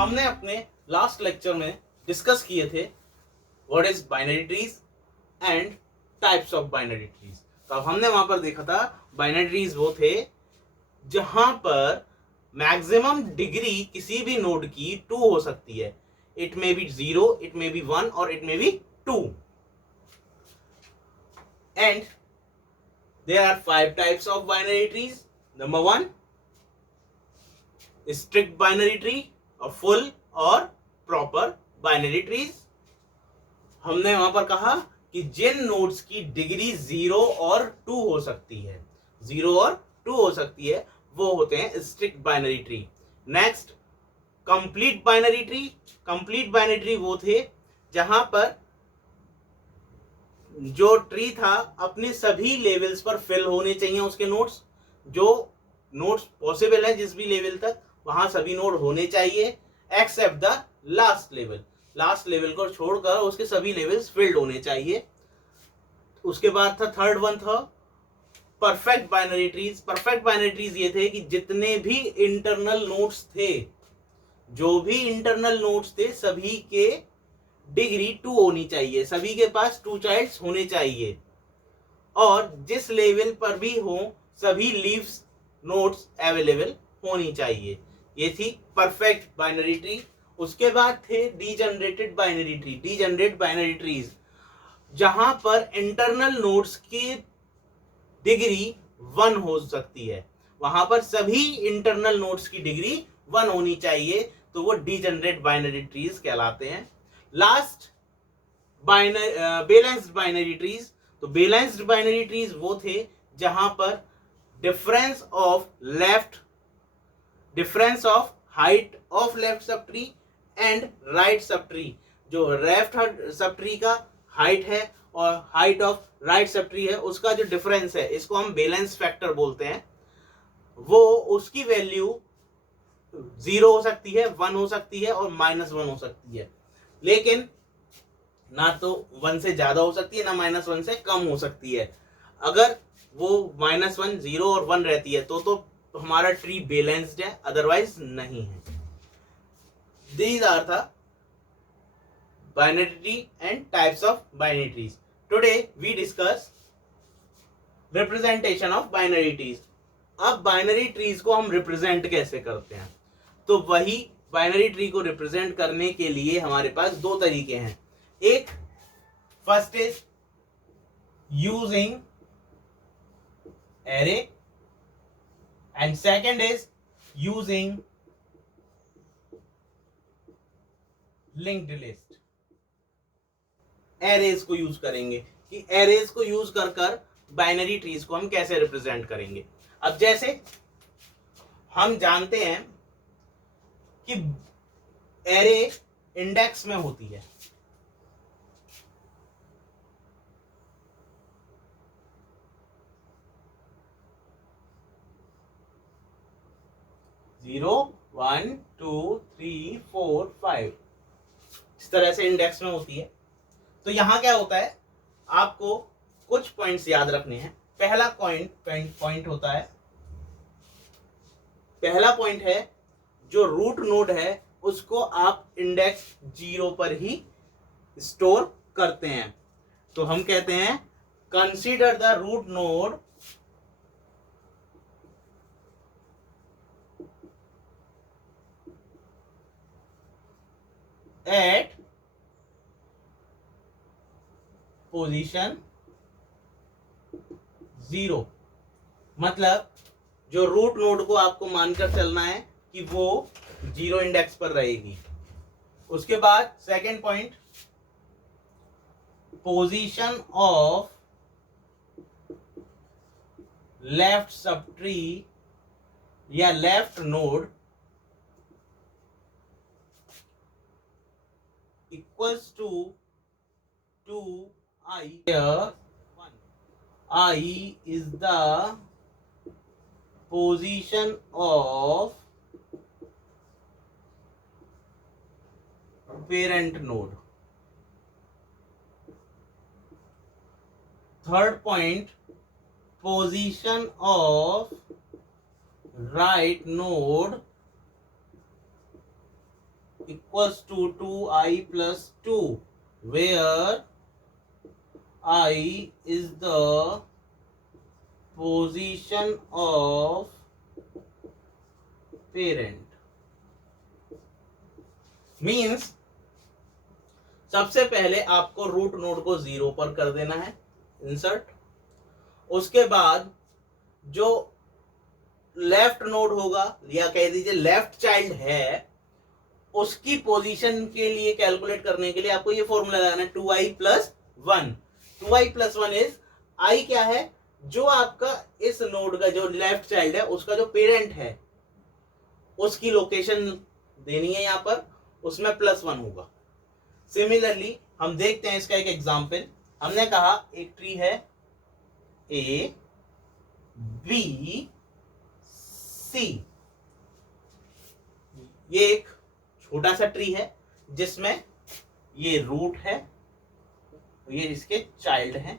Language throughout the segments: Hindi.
हमने अपने लास्ट लेक्चर में डिस्कस किए थे what is binary trees and types of binary trees. तो अब हमने वहां पर देखा था बाइनरी ट्रीज वो थे जहां पर मैक्सिमम डिग्री किसी भी नोड की 2 हो सकती है। It may be 0, it may be 1 और it may be 2। And there are 5 types of binary trees. Number 1, strict binary tree, or full or proper binary trees. हमने वहां पर कहा कि जिन नोड्स की डिग्री 0 और 2 हो सकती है, 0 और 2 हो सकती है, वो होते हैं strict binary tree. Next, complete binary tree. Complete binary tree वो थे जहां पर जो ट्री था अपने सभी लेवल्स पर फिल होने चाहिए उसके नोड्स। जो नोड्स पॉसिबल है जिस भी लेवल तक, वहां सभी नोड होने चाहिए except the last level. Last level को छोड़कर उसके सभी लेवल्स फिल्ड होने चाहिए। उसके बाद था थर्ड वन था perfect binary trees. Perfect binary trees ये थे कि जितने भी इंटरनल नोड्स थे, जो भी इंटरनल नोड्स थे, सभी के डिग्री 2 होनी चाहिए, सभी के पास 2 चाइल्ड्स होने चाहिए, और जिस लेवल पर भी हो सभी लीव्स नोड्स अवेलेबल होनी चाहिए। ये थी परफेक्ट बाइनरी ट्री। उसके बाद थे degenerated binary tree. Degenerate binary trees जहां पर इंटरनल नोड्स की डिग्री 1 हो सकती है, वहां पर सभी इंटरनल नोड्स की डिग्री 1 होनी चाहिए, तो वो डीजनरेट बाइनरी ट्रीज कहलाते हैं। Last, balanced binary trees. तो बैलेंस्ड बाइनरी ट्रीज वो थे जहां पर difference of height of left sub tree and right sub tree, जो लेफ्ट सब ट्री का हाइट है और height of right sub tree है, उसका जो डिफरेंस है, इसको हम बैलेंस फैक्टर बोलते हैं। वो उसकी वैल्यू 0 हो सकती है, 1 हो सकती है और -1 हो सकती है, लेकिन ना तो 1 से ज्यादा हो सकती है, ना -1 से कम हो सकती है। अगर वो -1, 0 और 1 रहती है तो हमारा ट्री बैलेंस्ड है, अदरवाइज नहीं है। These are the binary tree and types of binary trees. Today we discuss representation of binary trees. अब बाइनरी ट्रीज को हम रिप्रेजेंट कैसे करते हैं? तो वही बाइनरी ट्री को रिप्रेजेंट करने के लिए हमारे पास 2 तरीके हैं। एक, first is using array and second is using linked list. Arrays को यूज करेंगे कि एरेज को यूज कर बाइनरी ट्रीज को हम कैसे रिप्रेजेंट करेंगे। अब जैसे हम जानते हैं कि एरे इंडेक्स में होती है, जीरो 1 2 3 4 5 इस तरह से इंडेक्स में होती है। तो यहां क्या होता है, आपको कुछ पॉइंट्स याद रखने हैं। पहला पॉइंट होता है, पहला पॉइंट है जो रूट नोड है उसको आप इंडेक्स 0 पर ही स्टोर करते हैं। तो हम कहते हैं consider the root node at position 0। मतलब जो रूट नोड को आपको मानकर चलना है कि वो 0 इंडेक्स पर रहेगी। उसके बाद second point, position of left sub tree या left node equals to I, where I is the position of parent node. Third point, position of right node equals to 2i plus 2, where I is the position of parent. Means सबसे पहले आपको रूट नोड को 0 पर कर देना है, इंसर्ट। उसके बाद जो लेफ्ट नोड होगा या कह दीजिए लेफ्ट चाइल्ड है, उसकी पोजीशन के लिए कैलकुलेट करने के लिए आपको ये फॉर्मूला लगाना है 2i plus 1। 2i plus 1 is, i क्या है, जो आपका इस नोड का जो लेफ्ट चाइल्ड है उसका जो पेरेंट है उसकी लोकेशन देनी है, यहां पर उसमें +1 होगा। सिमिलरली हम देखते हैं इसका एक एग्जांपल। हमने कहा एक ट्री है ए बी सी, ये एक छोटा सा ट्री है जिसमें ये रूट है, ये इसके चाइल्ड हैं,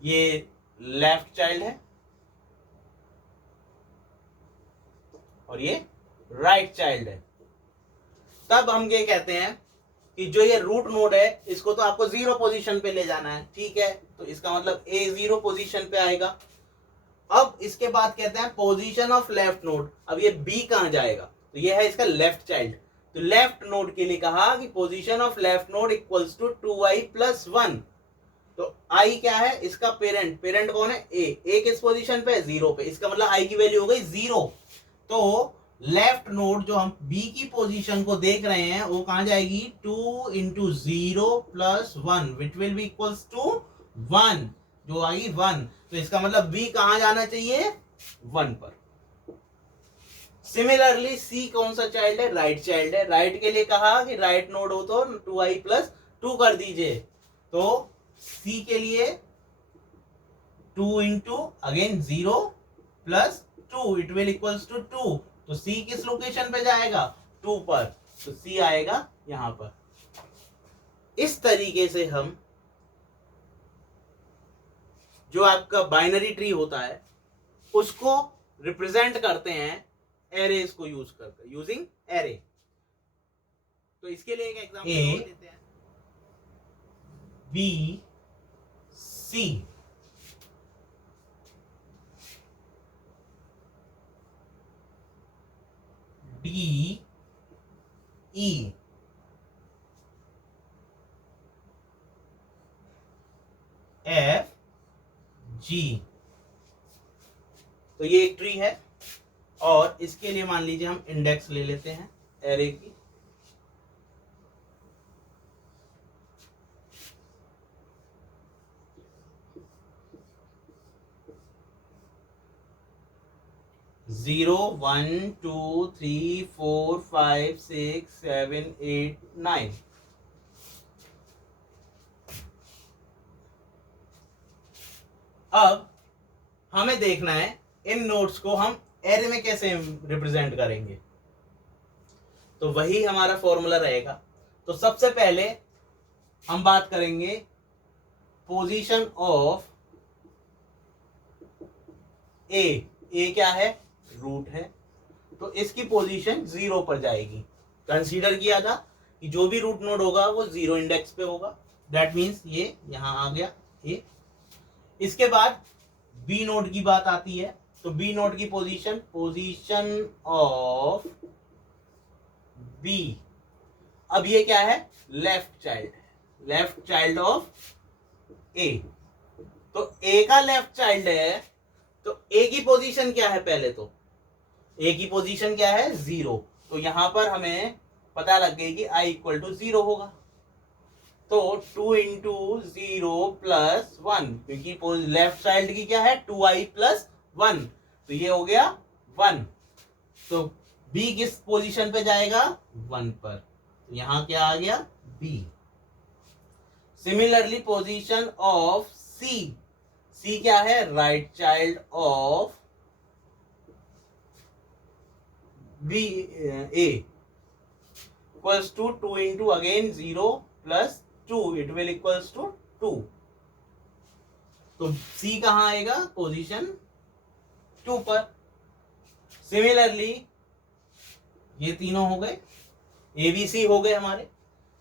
ये लेफ्ट चाइल्ड है और ये राइट चाइल्ड है। तब हम ये कहते हैं कि जो ये रूट नोड है इसको तो आपको 0 पोजीशन पे ले जाना है, ठीक है, तो इसका मतलब ए 0 पोजीशन पे आएगा। अब इसके बाद कहते हैं पोजीशन ऑफ लेफ्ट नोड। अब ये बी कहां जाएगा, तो ये है इसका लेफ्ट चाइल्ड। तो लेफ्ट नोड के लिए कहा कि position of left node equals to 2i plus 1। तो i क्या है, इसका पेरेंट, पेरेंट कौन है, ए किस पोजीशन पे, 0 पे, इसका मतलब i की वैल्यू हो गई 0। तो लेफ्ट नोड जो हम बी की पोजीशन को देख रहे हैं वो कहां जाएगी, 2 into 0 plus 1 which will be equals to 1, जो आएगी 1। तो इसका मतलब बी कहां जाना चाहिए, 1 पर। सिमिलरली सी कौन सा चाइल्ड है, राइट चाइल्ड है। राइट के लिए कहा कि राइट नोड हो तो 2i प्लस 2 कर दीजिए। तो सी के लिए 2 into again 0 plus 2 it will equals to 2। तो सी किस लोकेशन पे जाएगा, 2 पर, तो सी आएगा यहां पर। इस तरीके से हम जो आपका बाइनरी ट्री होता है उसको रिप्रेजेंट करते हैं एरेज को यूज करके, यूजिंग एरे। तो इसके लिए एक एग्जांपल देते हैं, B C, D E, F G. तो ये एक ट्री है और इसके लिए मान लीजिए हम इंडेक्स ले लेते हैं एरे की। जीरो 1 2 3 4 5 6 7 8 9। अब हमें देखना है इन नोड्स को हम एरे में कैसे रिप्रेजेंट करेंगे। तो वही हमारा फॉर्मूला रहेगा। तो सबसे पहले हम बात करेंगे पोजीशन ऑफ ए क्या है, रूट है, तो इसकी पोजीशन 0 पर जाएगी। कंसीडर किया था कि जो भी रूट नोड होगा वो 0 इंडेक्स पे होगा, दैट मीन्स ये यहां आ गया ए। इसके बाद बी नोड की बात आती है, तो बी नोड की पोजीशन ऑफ बी, अब ये क्या है, लेफ्ट चाइल्ड ऑफ ए। तो ए का लेफ्ट चाइल्ड है, तो ए की पोजीशन क्या है, पहले तो ए की पोजीशन क्या है, 0। तो यहां पर हमें पता लग गई कि i इक्वल टू 0 होगा। तो 2 इंटू 0 प्लस 1, क्योंकि लेफ्ट चाइल्ड की क्या है, 2i प्लस 1, तो ये हो गया 1। तो b किस पोजीशन पे जाएगा, 1 पर, तो यहां क्या आ गया, b। Similarly position of c क्या है, right child of B A, equals to 2 into again 0 plus 2 it will equals to 2। तो C कहां आएगा, पोजीशन 2 पर। सिमिलरली ये तीनों हो गए, ABC हो गए हमारे।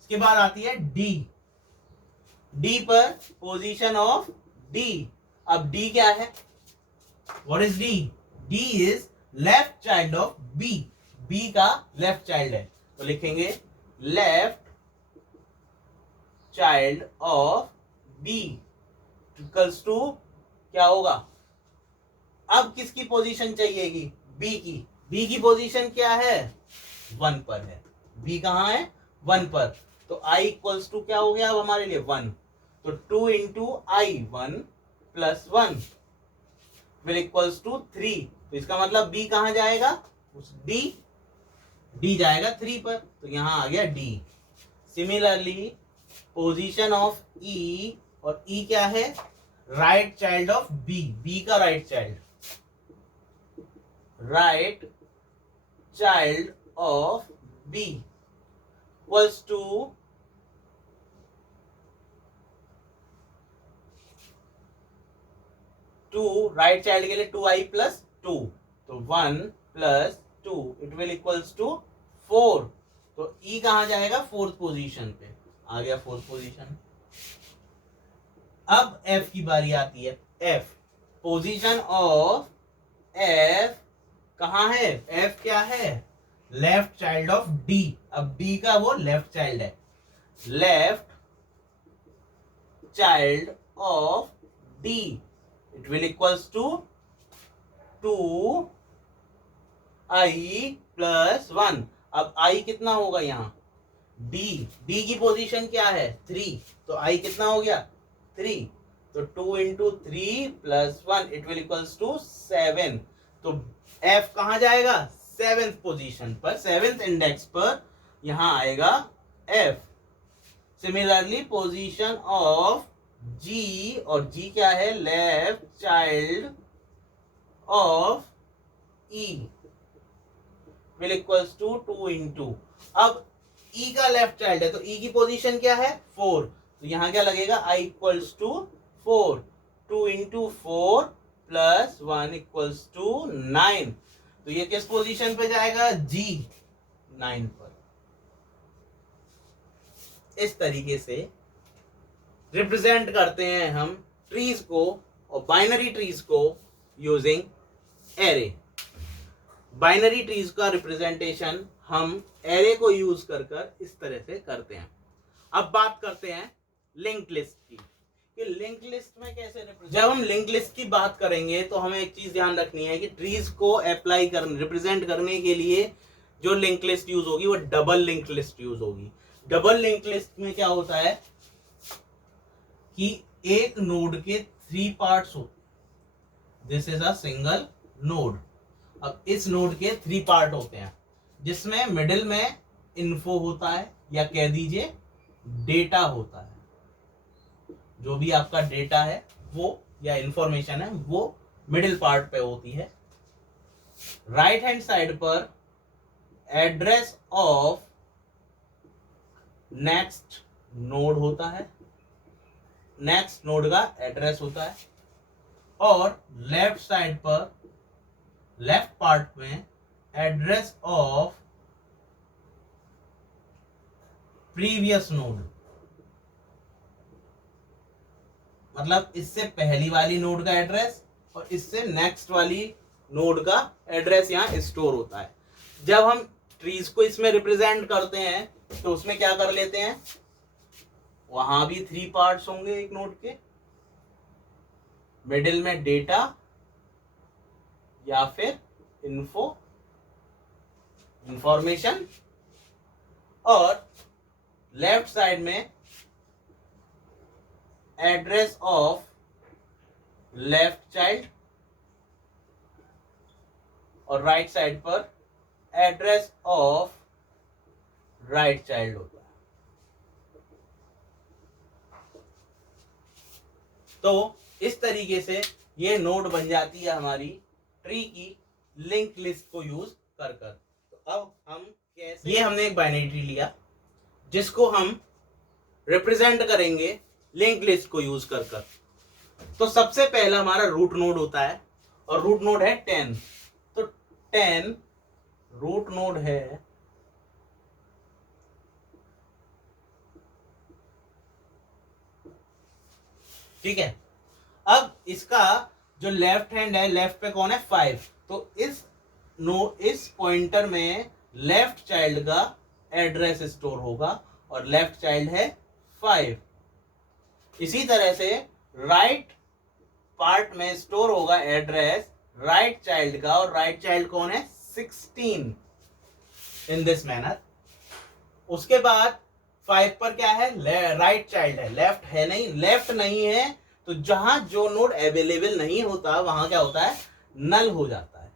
इसके बाद आती है D। D पर पोजीशन ऑफ D। अब D क्या है? What is D? D is left child of B। B का लेफ्ट चाइल्ड है, तो लिखेंगे left child of B equals to क्या होगा? अब किसकी पोजीशन चाहिएगी? B की। B की पोजीशन क्या है? 1 पर है। B कहाँ है? 1 पर। तो I इक्वल्स टू क्या हो गया अब हमारे लिए? 1। तो 2 into I 1 plus 1 will equals to 3। तो इसका मतलब B कहाँ जाएगा? उस D जाएगा 3 पर, तो यहां आ गया D। Similarly position of E, और E क्या है? राइट चाइल्ड ऑफ B का right child, right child of B equals to 2, right child के लिए 2I प्लस 2, तो 1 plus 2 it will equals to 4। तो E कहां जाएगा? 4th पोजीशन पे आ गया, 4th पोजीशन। अब F की बारी आती है। F पोजीशन ऑफ F कहां है? F क्या है? Left child of D। अब D का वो लेफ्ट चाइल्ड है, left child of D it will equals to 2I plus 1। अब I कितना होगा यहाँ? D की पोजीशन क्या है? 3, तो I कितना हो गया? 3। तो 2 into 3 plus 1 it will equals to 7। तो F कहाँ जाएगा? 7th पोजीशन पर, 7th इंडेक्स पर यहां आएगा F। Similarly position of G, और G क्या है? Left child of E will equals to 2 into, अब E का लेफ्ट चाइल्ड है तो E की पोजीशन क्या है? 4, तो यहां क्या लगेगा? I equals to 4, 2 into 4 plus 1 equals to 9। तो ये किस पोजीशन पे जाएगा? G 9 पर। इस तरीके से रिप्रेजेंट करते हैं हम ट्रीज को और बाइनरी ट्रीज को यूजिंग एरे। बाइनरी ट्रीज का रिप्रेजेंटेशन हम एरे को यूज कर इस तरह से करते हैं। अब बात करते हैं लिंक्ड लिस्ट की, कि लिंक्ड लिस्ट में कैसे रिप्रेजेंट। जब हम लिंक्ड लिस्ट की बात करेंगे तो हमें एक चीज ध्यान रखनी है कि ट्रीज को अप्लाई करने, रिप्रेजेंट करने के लिए जो लिंक्ड लिस्ट यूज होगी वो डबल लिंक्ड लिस्ट यूज होगी। डबल लिंक्ड लिस्ट में क्या होता है कि एक नोड के 3 पार्ट्स होते, this is a single node. अब इस नोड के 3 पार्ट होते हैं, जिसमें मिडिल में इन्फो होता है, या कह दीजिए डेटा होता है। जो भी आपका डेटा है वो या इंफॉर्मेशन है वो मिडिल पार्ट पे होती है। राइट हैंड साइड पर एड्रेस ऑफ नेक्स्ट नोड होता है, नेक्स्ट नोड का एड्रेस होता है। और लेफ्ट साइड पर, लेफ्ट पार्ट में एड्रेस ऑफ प्रीवियस नोड, मतलब इससे पहली वाली नोड का एड्रेस और इससे नेक्स्ट वाली नोड का एड्रेस यहाँ स्टोर होता है। जब हम ट्रीज को इसमें रिप्रेजेंट करते हैं तो उसमें क्या कर लेते हैं, वहां भी 3 पार्ट्स होंगे एक नोड के, मिडिल में डेटा या फिर इंफॉर्मेशन, और लेफ्ट साइड में एड्रेस ऑफ लेफ्ट चाइल्ड, और राइट साइड पर एड्रेस ऑफ राइट चाइल्ड होता है। तो इस तरीके से ये नोड बन जाती है हमारी ट्री की लिंक लिस्ट को यूज कर। तो अब हम कैसे, ये हमने एक बाइनरी ट्री लिया जिसको हम रिप्रेजेंट करेंगे लिंक लिस्ट को यूज कर। तो सबसे पहला हमारा रूट नोड होता है, और रूट नोड है 10। तो 10 रूट नोड है ठीक है। अब इसका जो लेफ्ट हैंड है, लेफ्ट पे कौन है 5, तो इस पॉइंटर में लेफ्ट चाइल्ड का एड्रेस स्टोर होगा और लेफ्ट चाइल्ड है 5। इसी तरह से राइट पार्ट में स्टोर होगा एड्रेस राइट चाइल्ड का, और राइट चाइल्ड कौन है 16, इन दिस मैनर। उसके बाद 5 पर क्या है, राइट चाइल्ड है, लेफ्ट है नहीं, लेफ्ट नहीं है, तो जहां जो नोड अवेलेबल नहीं होता वहां क्या होता है, नल हो जाता है।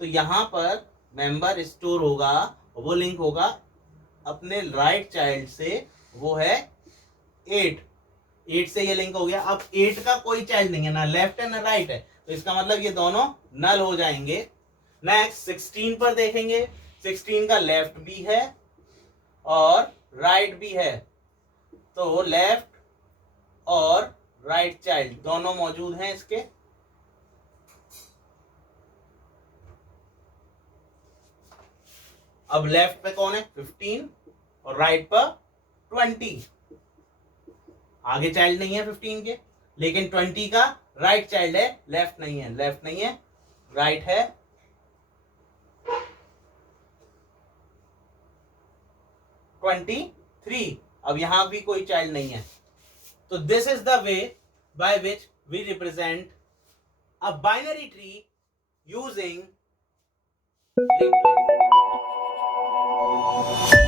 तो यहां पर मेंबर स्टोर होगा, वो लिंक होगा अपने राइट चाइल्ड से, वो है 8 से ये लिंक हो गया। अब 8 का कोई चाइल्ड नहीं है, ना लेफ्ट है ना राइट है, तो इसका मतलब ये दोनों नल हो जाएंगे। नेक्स्ट 16 पर देखेंगे, 16 का लेफ्ट भी है और राइट भी है, तो लेफ्ट और राइट चाइल्ड दोनों मौजूद हैं इसके। अब लेफ्ट पे कौन है 15 और राइट पर 20, आगे चाइल्ड नहीं है 15 के, लेकिन 20 का राइट चाइल्ड है, लेफ्ट नहीं है, लेफ्ट नहीं है, राइट है। 23, अब यहां भी कोई चाइल्ड नहीं है। तो this is the way by which we represent a binary tree using linked list.